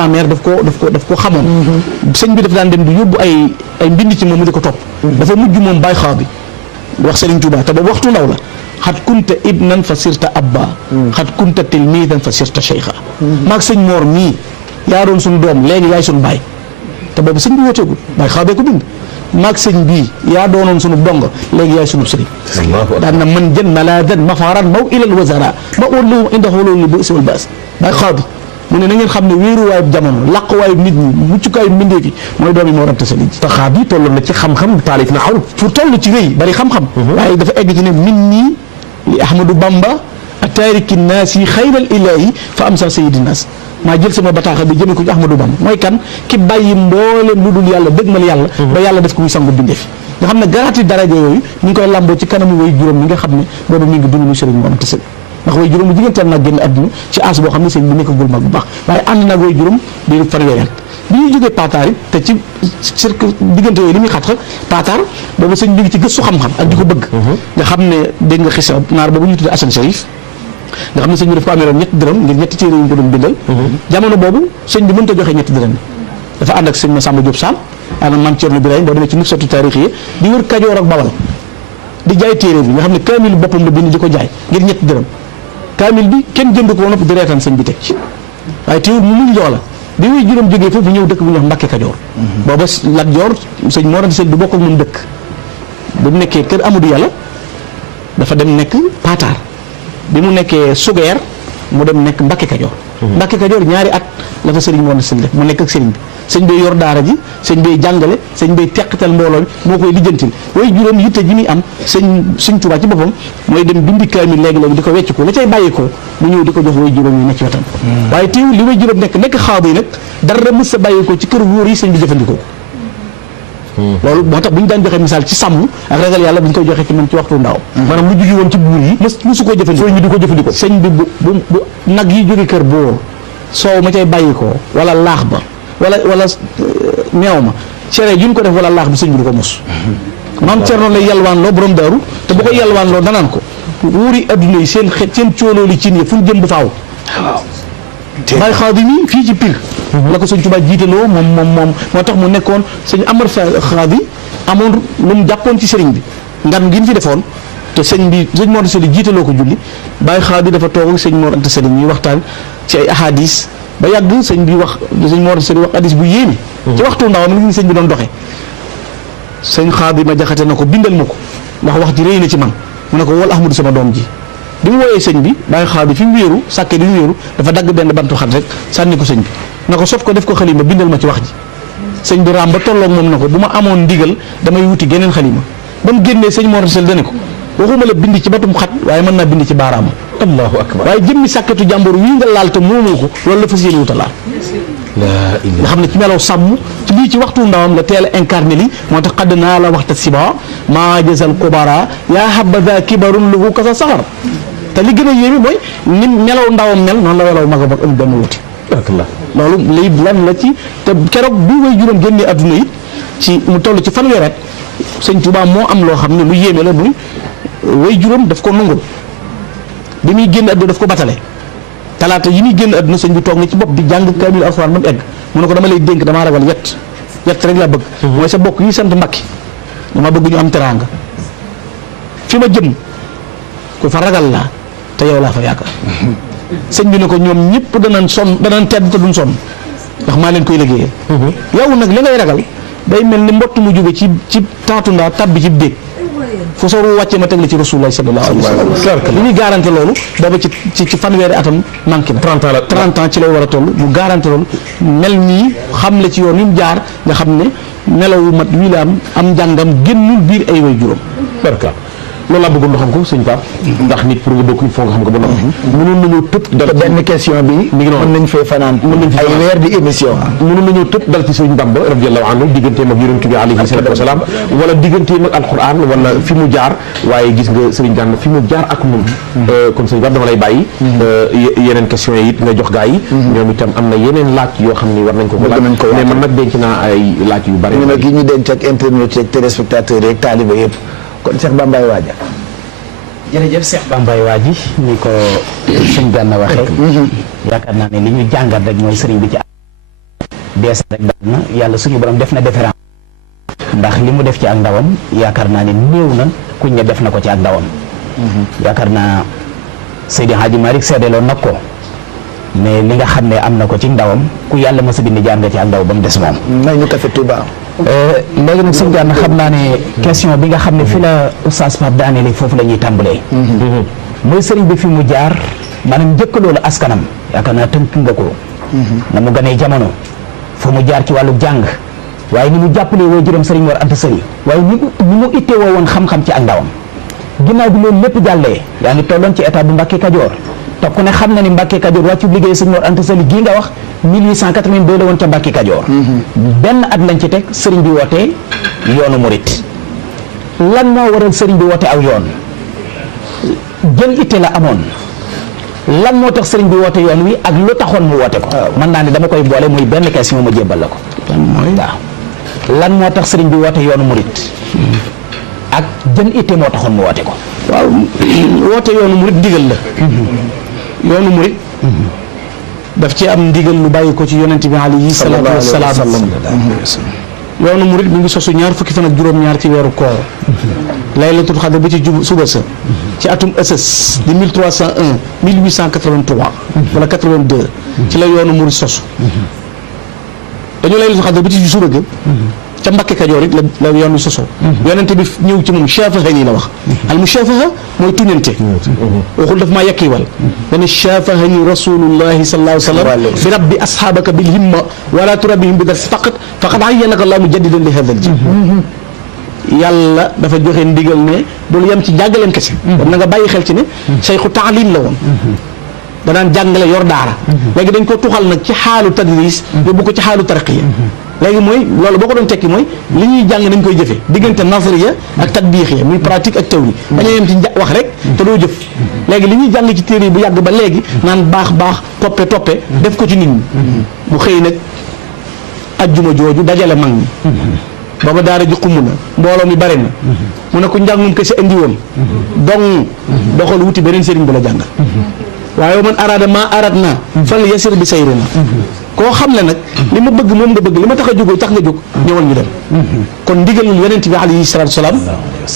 mère daf ko xamoon sëñ bi daf daan dem di yóbbu ay mbind ci moom mu di ko topp dafa mujj moom bàyyi xaw bi wax Serigne Touba te boobu waxtu ndaw la xat kunta ibnan fa sirta abba xat kunta tilmidan fa sirta cheikha maag sëñ Mor mii yaa doon suñu doom léegi yaay suñu baay te boobu sëñ bi wooteegul bàyyi xaw bee ko bind maag sëñ bii yaa doonoon suñu dong léegi yaay suñu sëriñ daan na man jën maladan mafaran maw ilal wazara ma óolu inda xooloolu li ba si wal baas bàyyi xaw bi mu ne na ngeen xam ne wéeruwaayu jamono làquwaayu nit ñi muccukaayu mbindeef yi mooy doom yi moo rante sëriñ te xaar bi tolloon na ci xam-xam taalif na aw fu toll ci rëy bari xam-xam waaye dafa egg ci ne min nii li ahmadou bamba a taariki naas yi xayral ilaahi fa am sa sayidi naas maa jël sama bataaxal bi jëmee ko ci ahmadou bamba mooy kan ki bàyyi mbooleem lu dul yàlla dëgmal yàlla ba yàlla def ko muy sangu bindeef nga xam ne garaati daraja yooyu ñu ngi koy làmboo ci kanamu way juróom mi nga xam ne boobu mi ngi dund mu sëriñ moo rante sëriñ ndax way juróom bu jigéen teel nag génn àdduna ci as boo xam ne sëñ bi nekkagul mag bu baax waaye ànd nag way juróom di fanweeri at bi ñuy jógee Pataar yi te ci cercle diggante yooyu li muy xat Pataar boobu sëñ bi ngi ci gëstu xam-xam ak di ko bëgg nga xam ne dégg nga xisa naar boobu ñu tuddee Assane Chérif nga xam ne sëñ bi daf ko amee ñetti dërëm ngir ñetti téere yu ñu ko doon bindal jamono boobu sëñ bi mënta joxe ñetti dërëm dafa ànd ak sëñ Massamba Diop Sam ànd ak Mame Thierno Birahim boo demee ci nufsatu taarix yi di wër Kajoor ak Bawal di jaay téere bi nga xam ne kaamil boppam la bind di ko jaay ngir ñetti dërëm kaamil bi kenn jënd ko nopp di reetaan sëñ bi teg ci waaye teewul mu muñ loola bi muy juróom jógee foofu ñëw dëkk bu ñuy wax Mbàkke Kajoor booba Lat Joor sëñ Mor Anta Sali du bokk ak moom dëkk bi mu nekkee kër Amadou Yàlla dafa dem nekk Pataar bi mu nekkee Sugeer mu dem nekk Mbàkke Kajoor Mbàkke Kajoor ñaari at la fa sëriñ Mor Anta Sali def mu nekk ak sëriñ bi sëñ bay yor daara ji sëñ bay jàngale sëñ bay teqatal mbooloo bi moo koy lijjantil way juróom yitte ji muy am sëñ Tuubaa ci boppam mooy dem bindi kaamil léegi-léegi di ko wecc ko la cay bàyyi ko mu ñëw di ko jox way juróom yi nekk ci wetam waaye teewul li way juróom nekk xaaba yi nag dara mës sa bàyyi ko ci kër wóor yi sëñ bi jëfandikoo loolu moo tax bu ñu daan joxe misaal ci sàmm ak ragal yàlla bu ñu koy joxe ci moom ci waxtu ndaw maanaam lu jóge woon ci buur yi mësu koo jëfandikoo ñu di ko jëfandikoo sëñ bi bu nag yi jóge kër bóor soow ma cay bàyyi ko wala laax ba wala meew ma cere juñ ko def wala laax bi sëñ bi du ko mos maam Cerno lay yalwaan loo borom daaru te bu ko yalwaan loo danaan ko wuuri adduna yi seen coolooli cin yi fu ñu jëm bu faaw bàyyi xaw bi mi fii ci Pire la ko sëñ Tuubaa jiitaloo moom moo tax mu nekkoon sëñ Amar xaw bi amoon lu mu jàppoon ci sëriñ bi ngan gi ñu fi defoon te sëñ Mor Anta Sali jiitaloo ko julli bàyyi xaw bi dafa toog ak sëñ Mor Anta Sali ñuy waxtaan ci ay ahadis ba yàgg sëñ bi wax sëñ Mor Anta Sali wax hadis bu yéeme ci waxtu ndaw am ni sëñ bi doon doxee sëñ xaar bi ma jaxate na ko bindal ma ko ndax wax ji rëy na ci man mu ne ko wol Ahmadu sama doom ji bi mu wooyee sëñ bi bàyyi xaar bi fi mu wéeru sàkke bi mu wéeru dafa dagg benn bantu xat rek sànni ko sëñ bi na ko sof ko def ko xalima bindal ma ci wax ji sëñ bi raam ba tolloog moom na ko bu ma amoon ndigal damay wuti geneen xalima ba mu génnee sëñ Mor Anta Sali dane ko waxuma la bind ci batum xat waaye mën naa bind ci baaraama allahu akbar waaye jëmmi sàkketu jàmbur wii nga laal te moomoo ko loolu la fas yéene wuta laal nga xam ne ci melaw sàmm ci lii ci waxtu ndawam la teel a incarné li moo tax xadd naa la waxta siba maa jësal kubara yaa habada kibarun lahu kasa saxar te li gën a yéeme mooy ni melaw ndawam mel noonu la welaw magam ak amul benn wuti loolu lay lan la ci te keroog bi way juróom génnee adduna yi ci mu toll ci fanweeri at sëñ Tuubaa moo am loo xam ne lu yéeme la muy way juróom daf ko nangul bi muy génn adduna daf ko batale talaata yi muy génn adduna sëñ bi toog na ci bopp di jàng kaamil alxuraan ba mu egg mu ne ko dama lay dénk damaa ragal yett rek laa bëgg mooy sa bokk yi sant Mbàkke dama bëgg ñu am teraanga fi ma jëm ku fa ragal laa te yow laa fa yaakaar sëñ bi ne ko ñoom ñëpp danañ tedd te duñ sonn ndax maa leen koy liggéeyee yow nag li ngay ragal day mel ni mbott mu jóge ci taatu ndaa tabbi ci déeg fu soo wàccee ma teg la ci rasulullah sallallahu alayhi wa sallam li ñuy garanté loolu booba ci fanweeri atam manqué na 30 ans ci lay war a toll mu garanté loolu mel nii xam la ci yoon yu mu jaar nga xam ne melawu mat wii la am njàngam génnul biir ay way juróom barka loolu laa bëggoon nga xam ko sëñ Pape ndax nit pour nga bokk il faut nga xam ko ba noppi mënoon nañoo tëb dal ci benn question bi mi ngi noonu mën nañ fee fanaan ay weer di émission mënoon nañoo tëb dal ci sëñ Bamba radiyallahu anhu digganteem ak yonent bi alayhi salaatu wa salaam wala digganteem ak alquran wala fi mu jaar waaye gis nga sëriñ Gana fi mu jaar ak moom kon sëñ Pape dama lay bàyyi yeneen question yi it nga jox gaa yi ñoom itam am na yeneen laaj yoo xam ni war nañ ko laaj mais man nag denc naa ay laaj yu bari nag yi ñu denc ak internet ak téléspectateurs yeeg taaliba yëpp kon Cheikh Bambaye Waaja jërëjëf Cheikh Bambaye Waaji ni ko sëñ Gana waxee yaakaar naa ne li ñu jàngat rek mooy sëriñ bi ci bees rek daal na yàlla suñu borom def na différence ndax li mu def ci ak ndawam yaakaar naa ne néew na kuñ ne def na ko ci ak ndawam yaakaar naa Seydi Hadji Malick seedeloon nag ko mais li nga xam ne am na ko ci ndawam ku yàlla ma sa bind jaar nga ci ak ndaw ba mu des moom may ñu café Touba léegi nag sëñ Gana xam naa ne question bi nga xam ne fi la oustaz Pape daanele foofu la ñuy tàmbalee mooy sëriñ bi fi mu jaar maanaam njëkk loolu askanam yaakaar naa tënk nga ko na mu ganee jamono fu mu jaar ci wàllu jàng waaye ni mu jàppalee woo juróom sëriñ Mor Anta Sali waaye ni mu ittee woo woon xam-xam ci ak ndawam ginnaaw bi loolu lépp jàllee yaa ngi tolloon ci état bu Mbàkke Kajoor te ku ne xam na ni Mbàkke Kajoor wàccu liggéey sëriñ Mor Anta Sali gii nga wax 1882 la woon ca Mbàkke Kajoor benn at lañ ci teg sëriñ bi wootee yoonu murit lan moo waral sëriñ bi woote aw yoon jël itte la amoon lan moo tax sëriñ bi woote yoon wi ak lu taxoon mu woote ko mën naa ne dama koy boole muy benn question ma jébbal la ko waaw lan moo tax sëriñ bi woote yoonu murit ak jën itte moo taxoon mu woote ko waaw woote yoonu murit ndigal la yoonu murit daf ci am ndigal lu bàyyi ko ci yonent bi alayhi salaatu wasalaam yoonu murit mi ngi sosu ñaar fukki fan ak juróom-ñaar ci weeru koor laylatul xadr bi ci suba sa ci atum ësës di 1301 1883 wala 82 ci la yoonu murit sosu dañu laylatul xadr bi ci suba ga ca Mbàkke Kajoor it la yoon wi sosoo yonente bi ñëw ci moom shafaha nii la wax al mushafaha mooy tuñante waxul daf maa yekkiwal dana shafahani rasulullahi sallallahu alayhi wa sallam bi rabbi ashabaka bil himma wala turabihim bi dars faqad ayyanaka allah mujaddidan li hadha al jin yàlla dafa joxe ndigal ne bul yem ci jàngaleem kese kon na nga bàyyi xel ci ne cheikhu taalim la woon danaan jàngale yor daara léegi dañ ko tuxal nag ci xaalu tadris yóbbu ko ci xaalu tarqiya léegi mooy loolu boo ko doon tekki mooy li ñuy jàng nañ koy jëfe diggante nazariya ak tatbiqiya muy pratique ak théorie dañoo yem ci wax rek te doo jëf léegi li ñuy jàng ci téere yi bu yàgg ba léegi naan baax toppe def ko ci nit ñi bu xëy nag ajjuma jooju dajale mag ñi booba daara ji xumm na mbooloo mi bari na mu ne ko njàngum kese indi woon donc doxal wuti beneen sëriñ bi la jàngal waaye man araada maa araad naa fal yasir bi sayri na koo xam ne nag li ma bëgg moom nga bëgg li ma tax a jóg tax nga jóg ñëwal ñu dem kon ndigalul yonent bi alayhi salaatu salaam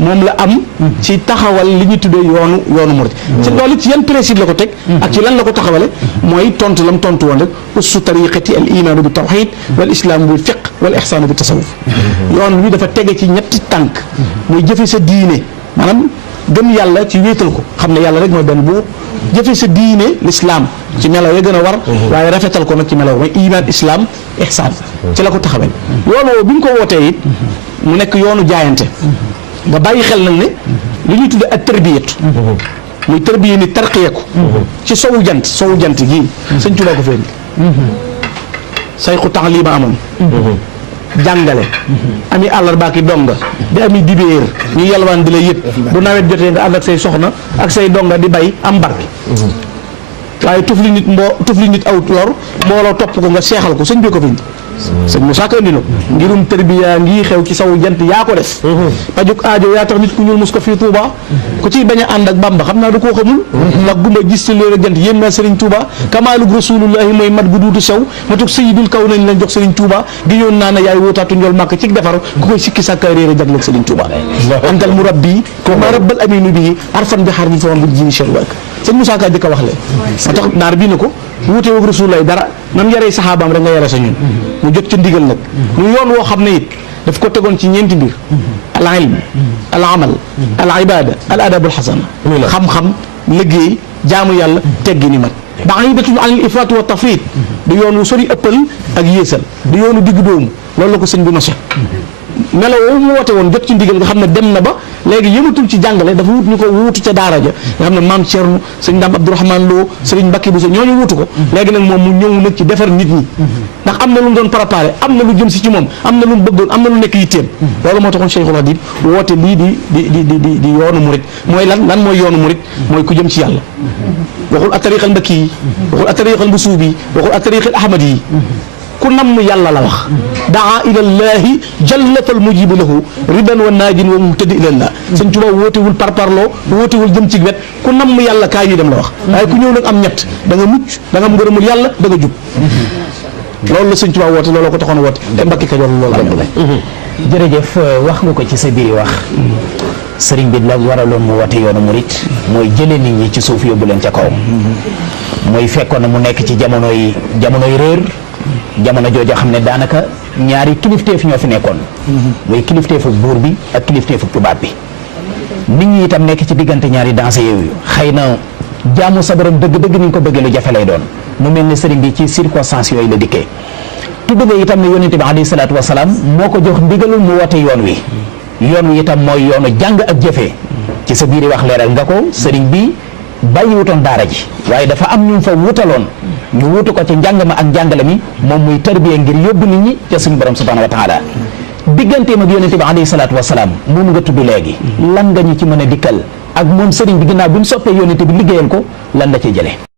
moom la am ci taxawal li ñu tuddee yoonu murid ci loolu ci yan principe la ko teg ak ci lan la ko taxawale mooy tontu lam tontu woon rek ussu tariqati al imaanu bi tawxid wal islaamu bil fiq wal ixsaanu bi tasawuf yoon wi dafa tege ci ñetti tànk muy jëfe sa diine maanaam gëm yàlla ci wéetal ko xam ne yàlla rek mooy benn buur jëfe sa diine l'islam ci melaw ya gën a war waaye rafetal ko nag ci melaw mooy iman islam ihsan ci la ko taxawal yoon woowu bi ñu ko wootee it mu nekk yoonu jaayante nga bàyyi xel nag ne li ñuy tudde ak tarbiyatu muy tarbiya ni tarqiyeku ci sowu jant gii sëñ Tuubaa ko feeñ sayxu taxlima amoon jàngale ami àllarba ki donga di ami dibéer ñu yalwaan di la yët bu nawet jotee nga ànd ak say soxna ak say donga di bay am barke waaye tufli nit aw lor mbooloo topp ko nga seexal ko sëñ bi ko fi indi sëñ Moussa Ka indi na ngirum tërbiya ngi xew ci sawu jant yaa ko def pajuk aajo yaa tax nit ku ñuul mos ko fii Touba ku ciy bañ a ànd ak Bamba xam naa du koo xamul ndax gumba gis ci leer ak jant yéem naa Serigne Touba kamaalug rasulullahi mooy mat gu duutu sew matuk sayidul kaw nañ lañ jox Serigne Touba gi yoon naa ne yaay wóotaatu njol màkk ci defar ku koy sikki sàkka réer a jagleeg Serigne Touba antal murabbi ma rabbal aminu bii arfan bi xar bi fawan bi jini cherwak sëñ Moussa Ka jëkk a wax le moo tax naar bii na ko wuute wag rasulullahi dara nam yaree saxaabaam rek nga yare sa ñun mu jot ca ndigal nag mu yoon woo xam ne it daf ko tegoon ci ñeenti mbir al ilm al amal al ibada al adab al xasana xam-xam liggéey jaamu yàlla teggi ni mat ba'idatun an al ifrat wa tafrit du yoon wu sori ëppal ak yéesal du yoonu digg doomu loolu la ko sëñ bi nose melo woowu mu woote woon jot ci ndigal nga xam ne dem na ba léegi yëmatul ci jàngale dafa wut ñu ko wuutu ca daara ja nga xam ne maam Thierno sëñ Ndam Abdourahmane Lo sëriñ Mbacke Bousso ñooñu wuutu ko léegi nag moom mu ñëw nag ci defar nit ñi ndax am na lu mu doon préparé am na lu jëm si ci moom am na lu mu bëggoon am na lu nekk yitteem loolu moo taxoon Cheikhul Khadim woote lii di yoonu murit mooy lan mooy yoonu murit mooy ku jëm ci yàlla waxul atariqal mbakki yi waxul atariqal mbusuubi yi waxul atariqal ahmadi yi ku namm yàlla la wax daa ilallahi jallatal mujibu lahu ridan wa naajin wa muhtadi ilallah sëñ Tuubaa wootewul parparloo wootewul jëm ci wet ku namm yàlla kaay yi dem la wax waaye ku ñëw nag am ñett da nga mucc da nga am ngërëmul yàlla da nga jub loolu la sëñ Tuubaa woote looloo ko taxoon a woote te Mbàkke Kajoor loolu la jërëjëf wax nga ko ci sa biir wax sëriñ bi la waraloon mu woote yoonu murit mooy jëlee nit ñi ci suuf yóbbu leen ca kaw mooy fekkoon na mu nekk ci jamonoy réer jamono jooju xam ne daanaka ñaari kilifteef ñoo fi nekkoon mooy kilifteefu buur bi ak kilifteefu tubaab bi nit ñi itam nekk ci diggante ñaari danse yooyu xëy na jaamu sa borom dëgg-dëgg ni nga ko bëggee lu jafe lay doon mu mel ne sëriñ bi ci circonstances yooyu la dikkee tudd nga itam ne yonente bi alayhi salaatu wasalaam moo ko jox ndigalul mu woote yoon wi itam mooy yoonu jàng ak jëfee ci sa biiri wax leeral nga ko sëriñ bi bàyyi wutoon daara ji waaye dafa am ñu fa wutaloon ñu wutu ko ci njàng ma ak njàngale mi moom muy tarbiya ngir yóbbu nit ñi ca suñu borom subhanahu wa taala digganteem ak yonente bi alayhi salaatu wasalaam moom nga tudd léegi lan nga ñu ci mën a dikkal ak moom sëriñ bi ginnaaw bi mu soppee yonente bi liggéeyal ko lan la ci jëlee